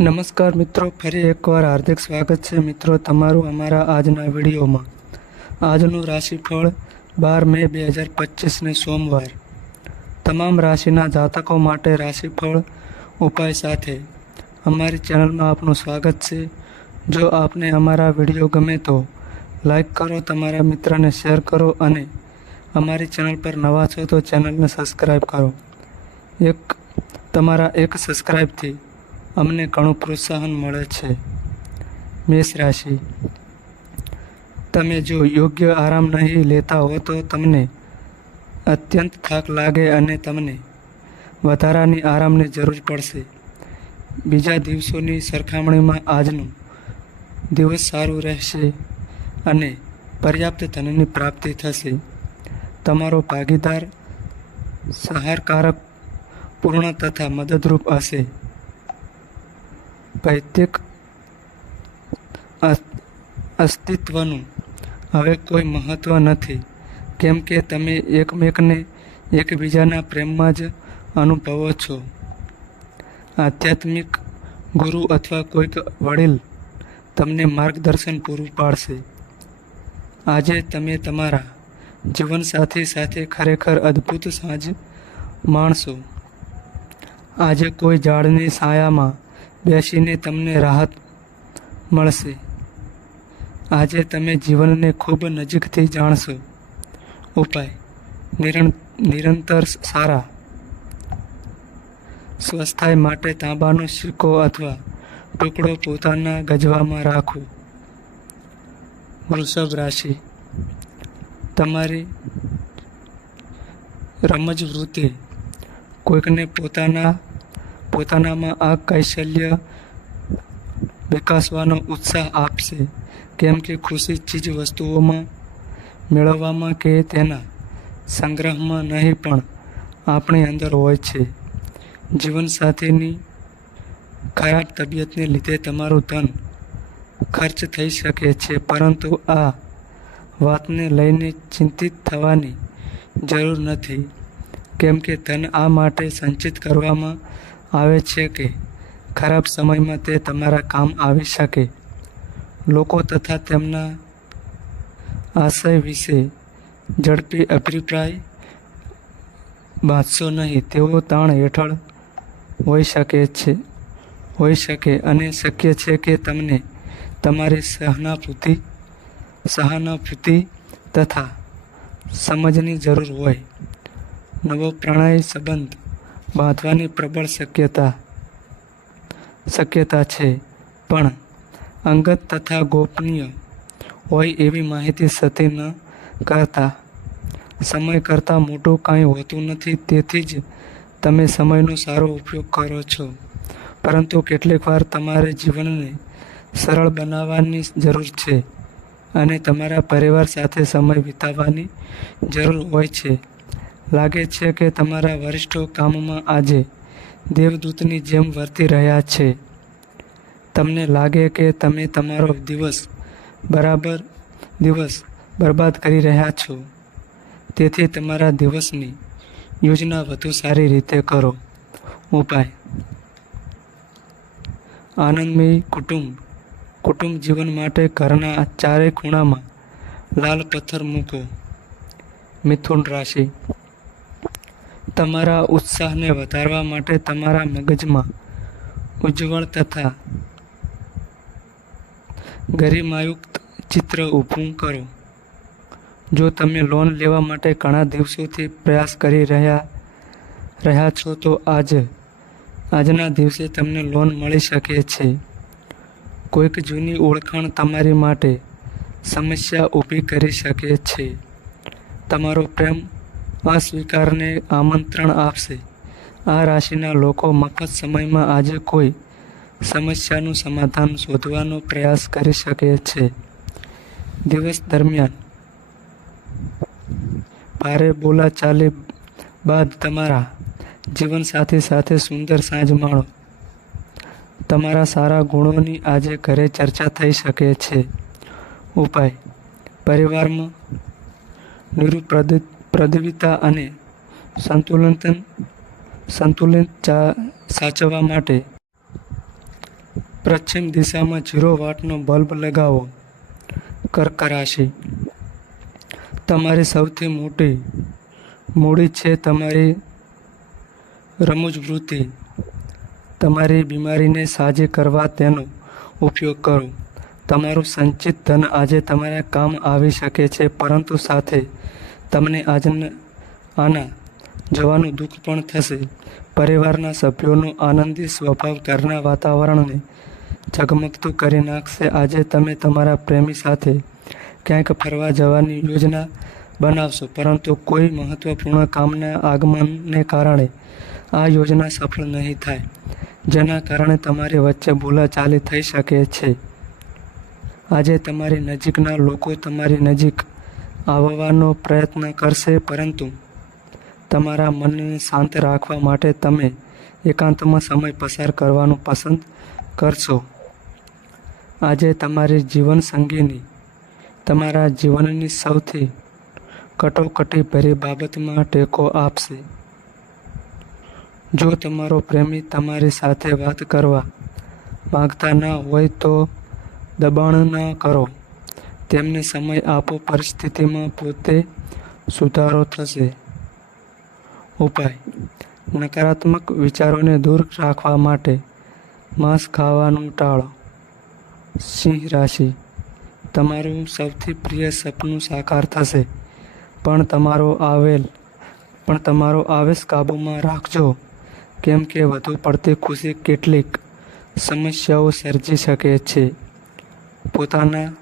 નમસ્કાર મિત્રો, ફરી એકવાર હાર્દિક સ્વાગત છે મિત્રો તમારું અમારા આજના વિડીયોમાં. આજનું રાશિફળ બાર મે બે હજાર પચીસને સોમવાર. તમામ રાશિના જાતકો માટે રાશિફળ ઉપાય સાથે. અમારી ચેનલમાં આપનું સ્વાગત છે. જો આપને અમારા વીડિયો ગમે તો લાઈક કરો, તમારા મિત્રને શેર કરો અને અમારી ચેનલ પર નવા છો તો ચેનલને સબસ્ક્રાઈબ કરો. એક, તમારા એક સબસ્ક્રાઈબથી અમને ઘણું પ્રોત્સાહન મળે છે. મેષ રાશિ, તમે જો યોગ્ય આરામ નહીં લેતા હો તો તમને અત્યંત થાક લાગે અને તમને વધારાની આરામની જરૂર પડશે. બીજા દિવસોની સરખામણીમાં આજનું દિવસ સારું રહેશે અને પર્યાપ્ત ધનની પ્રાપ્તિ થશે. તમારો ભાગીદાર સહારકારક, પૂર્ણ તથા મદદરૂપ હશે. અસ- અસ્તિત્વનું. હવે કોઈ મહત્ત્વ નથી. કેમ કે તમે એકમેકને એકબીજાના પ્રેમમાં જ અનુભવો છો. આધ્યાત્મિક ગુરુ અથવા કોઈક વડીલ તમને માર્ગદર્શન પૂરું પાડશે. આજે તમે તમારા જીવનસાથી સાથે ખરેખર અદ્ભુત સાંજ માણશો. આજે કોઈ ઝાડની છાયામાં બેસીને તમને રાહત મળશે. આજે તમે જીવનને ખૂબ નજીકથી જાણશો. ઉપાય. નિરણ, નિરંતર સારા. સ્વસ્થાય માટે તાંબાનો સિક્કો અથવા ટુકડો પોતાના ગજવામાં રાખો. વૃષભ રાશિ. તમારી રમજ વૃત્તિ કોઈકને પોતાના પોતાનામાં આ કૌશલ્ય વિકાસવાનો ઉત્સાહ આપશે. કેમ કે ખુશી ચીજ વસ્તુઓમાં મેળવવામાં કે તેના સંગ્રહમાં નહીં, પણ આપણી અંદર હોય છે. જીવનસાથીની ખરાબ તબિયતને લીધે તમારું ધન ખર્ચ થઈ શકે છે, પરંતુ આ વાતને લઈને ચિંતિત થવાની જરૂર નથી. કેમ કે ધન આ માટે સંચિત કરવામાં આવે છે કે ખરાબ સમયમાં તે તમારા કામ આવી શકે. લોકો તથા તેમના આશય વિશે ઝડપી અભિપ્રાય બાંધશો નહીં. તેઓ તાણ હેઠળ હોઈ શકે છે, હોઈ શકે અને શક્ય છે કે તમને તમારી સહાનુભૂતિ સહાનુભૂતિ તથા સમજની જરૂર હોય. નવો પ્રણય સંબંધ બાંધવાની પ્રબળ શક્યતા શક્યતા છે. પણ અંગત તથા ગોપનીય હોય એવી માહિતી સતી ન કરતા, સમય કરતાં મોટું કાંઈ હોતું નથી, તેથી જ તમે સમયનો સારો ઉપયોગ કરો છો. પરંતુ કેટલીક વાર તમારે જીવનને સરળ બનાવવાની જરૂર છે અને તમારા પરિવાર સાથે સમય વિતાવવાની જરૂર હોય છે. લાગે છે કે તમારા વરિષ્ઠો કામમાં આજે દેવદૂતની જેમ વર્તી રહ્યા છે. તમને લાગે કે તમે તમારો દિવસ બરાબર દિવસ બરબાદ કરી રહ્યા છો. તેથી તમારા દિવસની યોજના વધુ સારી રીતે કરો. ઉપાય. આનંદમય કુટુંબ. કુટુંબ જીવન માટે ઘરના ચારે ખૂણામાં લાલ પથ્થર મૂકો. મિથુન રાશિ. તમારા ઉત્સાહને વધારવા માટે તમારા મગજમાં ઉજ્જવળ તથા ગરિમાયુક્ત ચિત્ર ઊભું કરો. જો તમે લોન લેવા માટે ઘણા દિવસોથી પ્રયાસ કરી રહ્યા રહ્યા છો, તો આજ, આજના દિવસે તમને લોન મળી શકે છે. કોઈક જૂની ઓળખાણ તમારી માટે સમસ્યા ઊભી કરી શકે છે. તમારો પ્રેમ અસ્વીકારને આમંત્રણ આપશે. આ રાશિના લોકો મફત સમયમાં આજે કોઈ સમસ્યાનું સમાધાન શોધવાનો પ્રયાસ કરી શકે છે. દિવસ દરમિયાન ભારે બોલાચાલી બાદ તમારા જીવનસાથી સાથે સુંદર સાંજ માણો. તમારા સારા ગુણોની આજે ઘરે ચર્ચા થઈ શકે છે. ઉપાય. પરિવારમાં નિરુપ્રદિતા અને સંતુલન સંતુલિત ચા સાચવવા માટે પશ્ચિમ દિશામાં જીરો વાટનો બલ્બ લગાવો. કરકરાશે. તમારી સૌથી મોટી મૂડી છે તમારી રમૂજ વૃત્તિ તમારી બીમારીને સાજી કરવા તેનો ઉપયોગ કરો. તમારું સંચિત ધન આજે તમારા કામ આવી શકે છે, પરંતુ સાથે તમને આજના આના જવાનું દુઃખ પણ થશે. પરિવારના સભ્યોનો આનંદી સ્વભાવ ઘરના વાતાવરણને ઝગમગતું કરી નાખશે. આજે તમે તમારા પ્રેમી સાથે ક્યાંક ફરવા જવાની યોજના બનાવશો, પરંતુ કોઈ મહત્વપૂર્ણ કામના આગમનને કારણે આ યોજના સફળ નહીં થાય, જેના કારણે તમારી વચ્ચે ભૂલાચાલી થઈ શકે છે. આજે તમારી નજીકના લોકો તમારી નજીક આવવાનો પ્રયત્ન કરશે, પરંતુ તમારા મનને શાંત રાખવા માટે તમે એકાંતમાં સમય પસાર કરવાનું પસંદ કરશો. આજે તમારી જીવનસંગીની તમારા જીવનની સૌથી કટોકટી ભરી બાબતમાં ટેકો આપશે. જો તમારો પ્રેમી તમારી સાથે વાત કરવા માંગતા ન હોય તો દબાણ ન કરો. તેમને સમય આપો પરિસ્થિતિમાં પોતે સુધારો થશે. ઉપાય. નકારાત્મક વિચારોને દૂર રાખવા માટે માંસ ખાવાનું ટાળો. સિંહ રાશિ. તમારું સૌથી પ્રિય સપનું સાકાર થશે. પણ તમારો આવેલ, પણ તમારો આવેશ કાબૂમાં રાખજો. કેમ કે વધુ પડતી ખુશી કેટલીક સમસ્યાઓ સર્જી શકે છે. પોતાના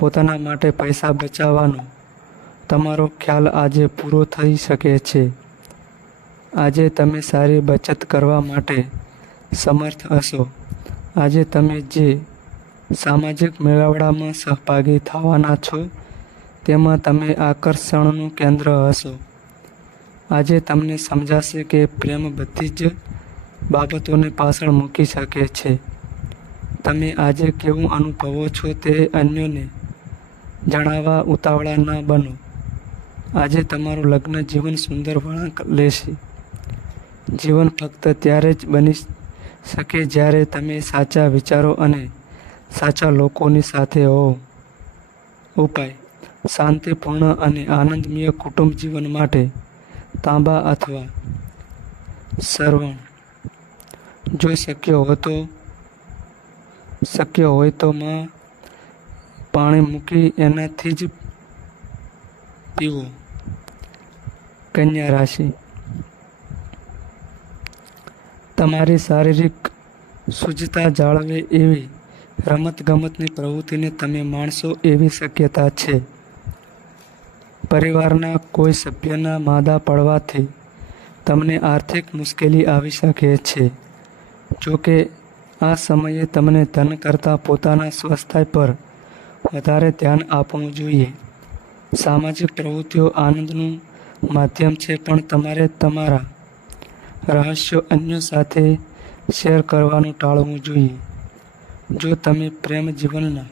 પોતાના માટે પૈસા બચાવવાનો તમારો ખ્યાલ આજે પૂરો થઈ શકે છે. આજે તમે સારી બચત કરવા માટે સમર્થ હશો. આજે તમે જે સામાજિક મેળાવડામાં સહભાગી થવાના છો, તેમાં તમે આકર્ષણનું કેન્દ્ર હશો. આજે તમને સમજાશે કે પ્રેમ બધી જ બાબતોને પાછળ મૂકી શકે છે. તમે આજે કેવું અનુભવો છો તે અન્યોને જણાવવા ઉતાવળા ન બનો. આજે તમારું લગ્ન જીવન સુંદર વળાંક લેશે. જીવન ફક્ત ત્યારે જ બની શકે જ્યારે તમે સાચા વિચારો અને સાચા લોકોની સાથે હો ઉપાય. શાંતિપૂર્ણ અને આનંદમય કુટુંબ જીવન માટે તાંબા અથવા સરવણ. જો શક્ય હોય તો શક્ય હોય તો માં પાણી મૂકી એનાથી જ પીવો. કન્યા રાશિ. તમારી શારીરિક શુજતા જાળવે એવી રમતગમતની પ્રવૃત્તિને તમે માણશો એવી શક્યતા છે. પરિવારના કોઈ સભ્યના માદા પડવાથી તમને આર્થિક મુશ્કેલી આવી શકે છે. જો કે આ સમયે તમને ધન કરતાં પોતાના સ્વાસ્થ્ય પર વધારે ધ્યાન આપવું જોઈએ. સામાજિક પ્રવૃત્તિઓ આનંદનું માધ્યમ છે, પણ તમારે તમારા રહસ્યો અન્ય સાથે શેર કરવાનું ટાળવું જોઈએ. જો તમે પ્રેમ જીવનના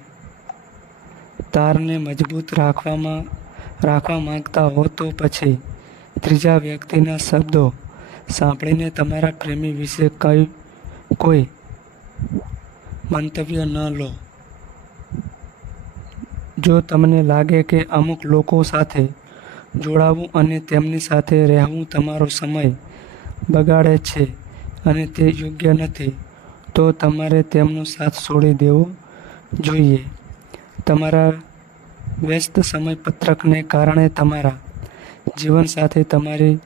તારને મજબૂત રાખવામાં, રાખવા માંગતા હો, તો પછી ત્રીજા વ્યક્તિના શબ્દો સાંભળીને તમારા પ્રેમી વિશે કઈ, કોઈ મંતવ્ય ન લો. જો તમને લાગે કે અમુક લોકો સાથે જોડાવું અને તેમની સાથે રહેવું તમારો સમય બગાડે છે અને તે યોગ્ય નથી, તો તમારે તેમનો સાથ છોડી દેવો જોઈએ. તમારા વ્યસ્ત સમયપત્રકને કારણે તમારા જીવનસાથી તમારી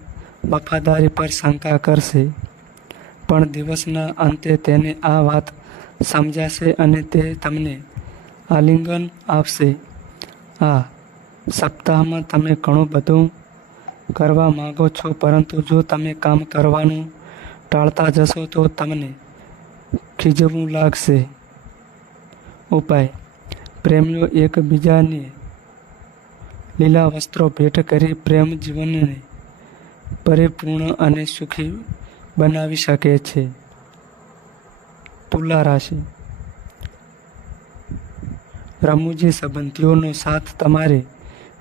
વફાદારી પર શંકા કરશે. પણ દિવસના અંતે તેને આ વાત સમજાશે અને તે તમને આલિંગન આપશે. આ સપ્તાહમાં તમે ઘણું બધું કરવા માગો છો, પરંતુ જો તમે કામ કરવાનું ટાળતા જશો તો તમને ખીજવું લાગશે. ઉપાય. પ્રેમીઓ એકબીજાને લીલા વસ્ત્રો ભેટ કરી પ્રેમ જીવનને પરિપૂર્ણ અને સુખી બનાવી શકે છે. તુલા રાશિ. રમૂજી સંબંધીઓનો સાથ તમારે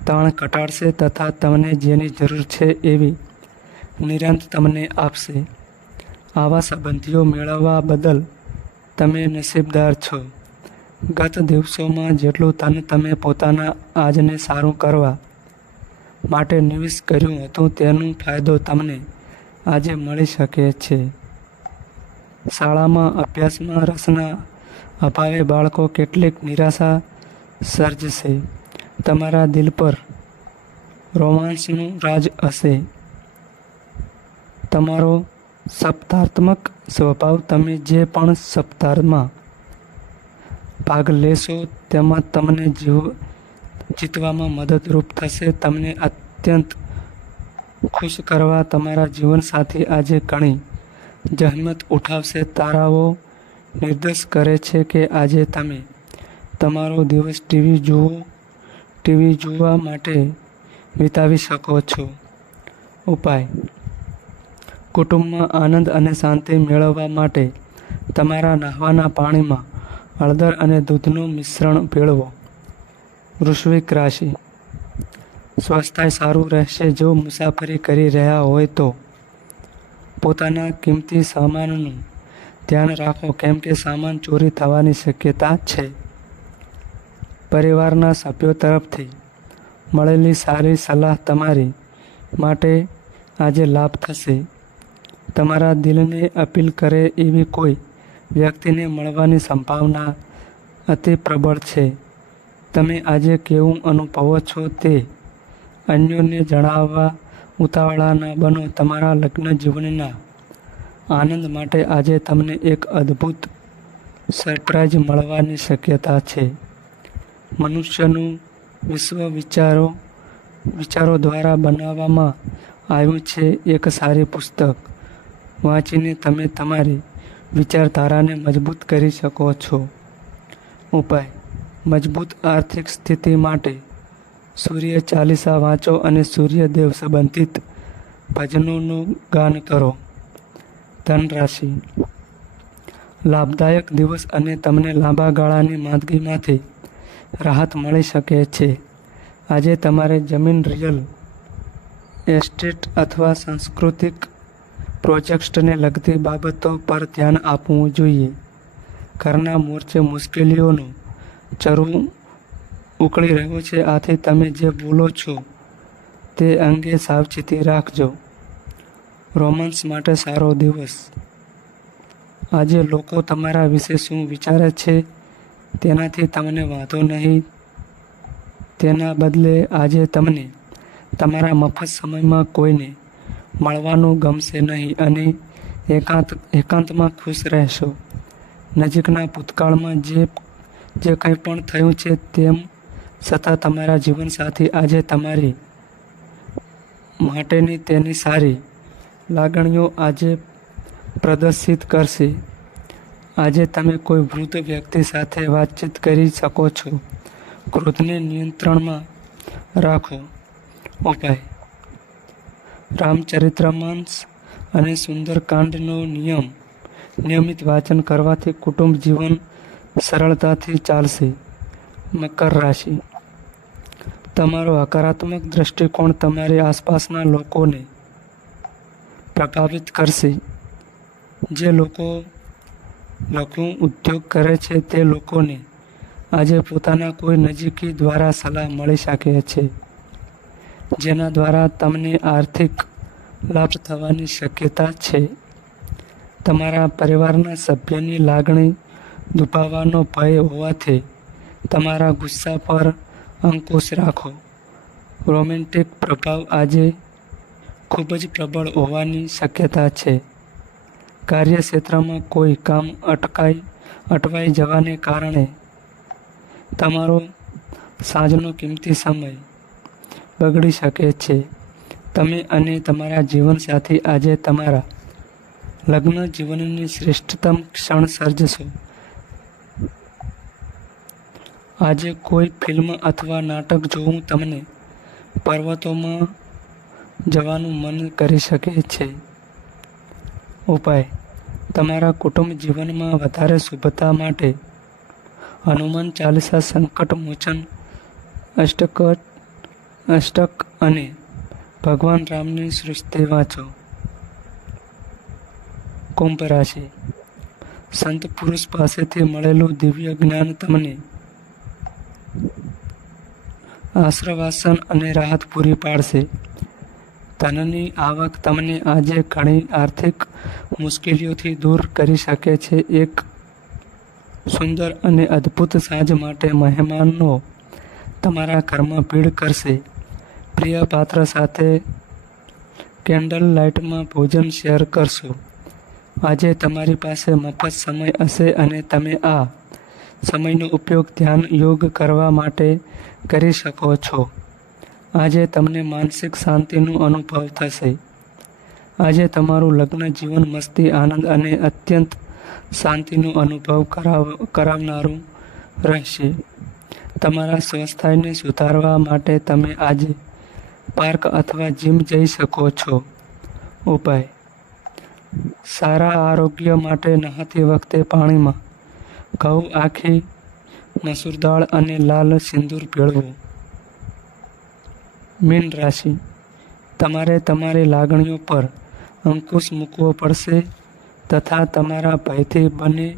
તાણ ઘટાડશે તથા તમને જેની જરૂર છે એવી નિરંત તમને આપશે. આવા સંબંધીઓ મેળવવા બદલ તમે નસીબદાર છો. ગત દિવસોમાં જેટલું તન તમે પોતાના આજને સારું કરવા માટે નિવેશ કર્યું હતું, તેનો ફાયદો તમને આજે મળી શકે છે. શાળામાં અભ્યાસમાં રસના અભાવે બાળકો કેટલીક નિરાશા સર્જશે. તમારા દિલ પર રોમાન્સનું રાજ હશે. તમારો સપ્તાત્મક સ્વભાવ તમે જે પણ સપ્તાહમાં ભાગ લેશો, તેમાં તમને જીવ જીતવામાં મદદરૂપ થશે. તમને અત્યંત ખુશ કરવા તમારા જીવનસાથી આજે ઘણી જહેમત ઉઠાવશે. તારાઓ નિર્દેશ કરે છે કે આજે તમે તમારો દિવસ ટીવી જુઓ, ટીવી જોવા માટે વિતાવી શકો છો. ઉપાય. કુટુંબમાં આનંદ અને શાંતિ મેળવવા માટે તમારા નાહવાના પાણીમાં હળદર અને દૂધનું મિશ્રણ ભેળવો. વૃશ્વિક રાશિ. સ્વાસ્થ્ય સારું રહેશે જો મુસાફરી કરી રહ્યા હોય તો. પોતાના કિંમતી સામાનનું ધ્યાન રાખો કેમ કે સામાન ચોરી થવાની શક્યતા છે. પરિવારના સભ્યો તરફથી મળેલી સારી સલાહ તમારી માટે આજે લાભ થશે. તમારા દિલને અપીલ કરે એવી કોઈ વ્યક્તિને મળવાની સંભાવના અતિ પ્રબળ છે. તમે આજે કેવું અનુભવો છો તે અન્યોને જણાવવા ઉતાવળા ન બનો. તમારા લગ્ન જીવનના આનંદ માટે આજે તમને એક અદ્ભુત સરપ્રાઇઝ મળવાની શક્યતા છે. મનુષ્યનું વિશ્વ વિચારો વિચારો દ્વારા બનાવવામાં આવ્યું છે એક સારી પુસ્તક. વાંચીને તમે તમારી વિચારધારાને મજબૂત કરી શકો છો. ઉપાય. મજબૂત આર્થિક સ્થિતિ માટે સૂર્ય ચાલીસા વાંચો અને સૂર્યદેવ સંબંધિત ભજનોનું ગાન કરો. ધન રાશિ લાભદાયક દિવસ અને તમને લાંબા ગાળાની માંદગીમાંથી રાહત મળી શકે છે. આજે તમારે જમીન રિયલ એસ્ટેટ અથવા સાંસ્કૃતિક પ્રોજેક્ટ્સને લગતી બાબતો પર ધ્યાન આપવું જોઈએ. ઘરના મોરચે મુશ્કેલીઓનો ચરવું ઉકળી રહ્યો છે. આથી તમે જે ભૂલો છો તે અંગે સાવચેતી રાખજો. રોમાન્સ માટે સારો દિવસ. આજે લોકો તમારા વિશે શું વિચારે છે તેનાથી તમને વાંધો નહીં. તેના બદલે આજે તમને તમારા મફત સમયમાં કોઈને મળવાનું ગમશે નહીં અને એકાંત, એકાંતમાં ખુશ રહેશો. નજીકના ભૂતકાળમાં જે જે કંઈ પણ થયું છે તેમ છતાં તમારા જીવનસાથી આજે તમારી માટેની તેની સારી લાગણીઓ આજે પ્રદર્શિત કરશે. આજે તમે કોઈ વૃદ્ધ વ્યક્તિ સાથે વાતચીત કરી શકો છો. ક્રોધને નિયંત્રણમાં રાખો. ઉપાય. રામચરિત્રમાંસ અને સુંદરકાંડનો નિયમ. નિયમિત વાંચન કરવાથી કુટુંબ જીવન સરળતાથી ચાલશે. મકર રાશિ. તમારો હકારાત્મક દૃષ્ટિકોણ તમારી આસપાસના લોકોને પ્રભાવિત કરશે. જે લોકો લઘુ ઉદ્યોગ કરે છે તે લોકોને આજે પોતાના કોઈ નજીકી દ્વારા સલાહ મળી શકે છે, જેના દ્વારા તમને આર્થિક લાભ થવાની શક્યતા છે. તમારા પરિવારના સભ્યની લાગણી દુભાવવાનો ભય હોવાથી તમારા ગુસ્સા પર અંકુશ રાખો. રોમેન્ટિક પ્રભાવ આજે ખૂબ જ પ્રબળ હોવાની શક્યતા છે. કાર્યક્ષેત્રમાં કોઈ કામ અટકાઈ, અટવાઈ જવાને કારણે તમારો સાંજનો કિંમતી સમય બગડી શકે છે. તમે અને તમારા જીવનસાથી આજે તમારા લગ્ન જીવનની શ્રેષ્ઠતમ ક્ષણ સર્જશો. આજે કોઈ ફિલ્મ અથવા નાટક જોવું તમને પર્વતોમાં જવાનું મન કરી શકે છે. ઉપાય. તમારા કુટુંબ જીવનમાં વધારે શુભતા માટે હનુમાન ચાલીસા સંકટ મોચન અષ્ટકટ અષ્ટક અને ભગવાન રામની સૃષ્ટિ વાંચો. કુંભ રાશિ. સંત પુરુષ પાસેથી મળેલું દિવ્ય જ્ઞાન તમને આશ્રવાસન અને રાહત પૂરી પાડશે. ધનની આવક તમને આજે ઘણી આર્થિક મુશ્કેલીઓથી દૂર કરી શકે છે. એક સુંદર અને અદ્ભુત સાંજ માટે મહેમાનો તમારા ઘરમાં ભીડ કરશે. પ્રિય પાત્ર સાથે કેન્ડલ લાઇટમાં ભોજન શેર કરશો. આજે તમારી પાસે મફત સમય હશે અને તમે આ સમયનો ઉપયોગ ધ્યાન યોગ કરવા માટે કરી શકો છો. આજે તમને માનસિક શાંતિનો અનુભવ થશે. આજે તમારું લગ્ન જીવન મસ્તી, આનંદ અને અત્યંત શાંતિનો અનુભવ કરાવ, કરાવનારું રહેશે. તમારા સ્વાસ્થ્યને સુધારવા માટે તમે આજે પાર્ક અથવા જીમ જઈ શકો છો. ઉપાય. સારા આરોગ્ય માટે નહાતી વખતે પાણીમાં ઘઉં, આખી મસૂર દાળ અને લાલ સિંદૂર ભેળવો. મીન રાશિ. તમારે તમારી લાગણીઓ પર અંકુશ મૂકવો પડશે તથા તમારા ભયથી બને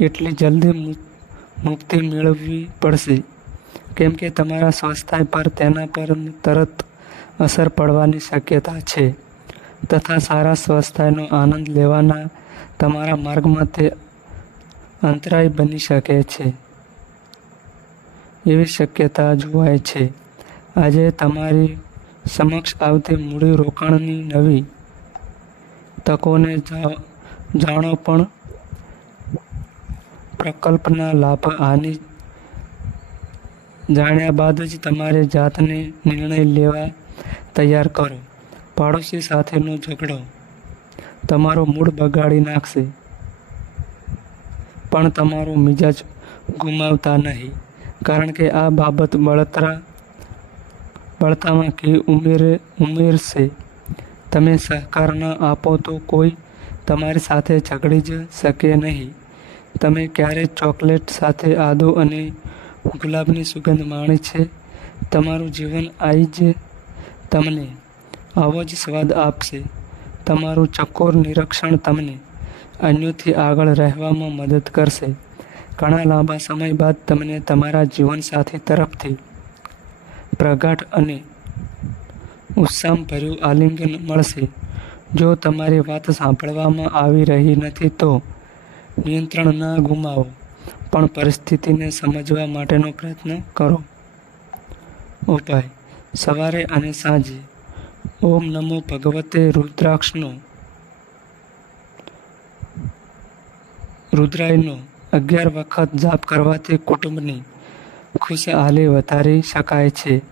એટલી જલ્દી મુક્તિ મેળવવી પડશે. કેમ કે તમારા સ્વાસ્થ્ય પર તેના પર તરત અસર પડવાની શક્યતા છે તથા સારા સ્વાસ્થ્યનો આનંદ લેવાના તમારા માર્ગમાં તે અંતરાય બની શકે છે. એવી શક્યતા જોવાય છે. આજે તમારી સમક્ષ આવતી મૂડી રોકાણની નવી તકોને જાણો પણ પ્રકલ્પના લાભ હાનિ જાણ્યા બાદ જ તમારી જાતને નિર્ણય લેવા તૈયાર કરો. પાડોશી સાથેનો ઝઘડો તમારો મૂડ બગાડી નાખશે, પણ તમારો મિજાજ ગુમાવતા નહીં. કારણ કે આ બાબત બળતરા બળતામાં ઘી ઉમેરે ઉમેરશે તમે સહકાર ન આપો તો કોઈ તમારી સાથે ઝઘડી જ શકે નહીં. તમે ક્યારે ચોકલેટ સાથે આદુ અને ગુલાબની સુગંધ માણે છે? તમારું જીવન આઈ જ તમને આવો જ સ્વાદ આપશે. તમારું ચકોર નિરીક્ષણ તમને અન્યોથી આગળ રહેવામાં મદદ કરશે. ઘણા લાંબા સમય બાદ તમને તમારા જીવનસાથી તરફથી પ્રગાઢ અને ઉત્સાહભર્યું આલિંગન મળશે. જો તમારી વાત સાંભળવામાં આવી રહી નથી તો નિયંત્રણ ના ગુમાવો, પણ પરિસ્થિતિને સમજવા માટેનો પ્રયત્ન કરો. ઉપાય. સવારે અને સાંજે. ઓમ નમો ભગવતે રુદ્રાક્ષનો રુદ્રાયનો અગિયાર વખત જાપ કરવાથી કુટુંબની ખુશહાલી વધારી શકાય છે.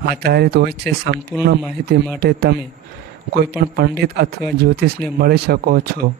આધારિત હોય છે સંપૂર્ણ માહિતી માટે તમે કોઈપણ પંડિત અથવા જ્યોતિષને મળી શકો છો.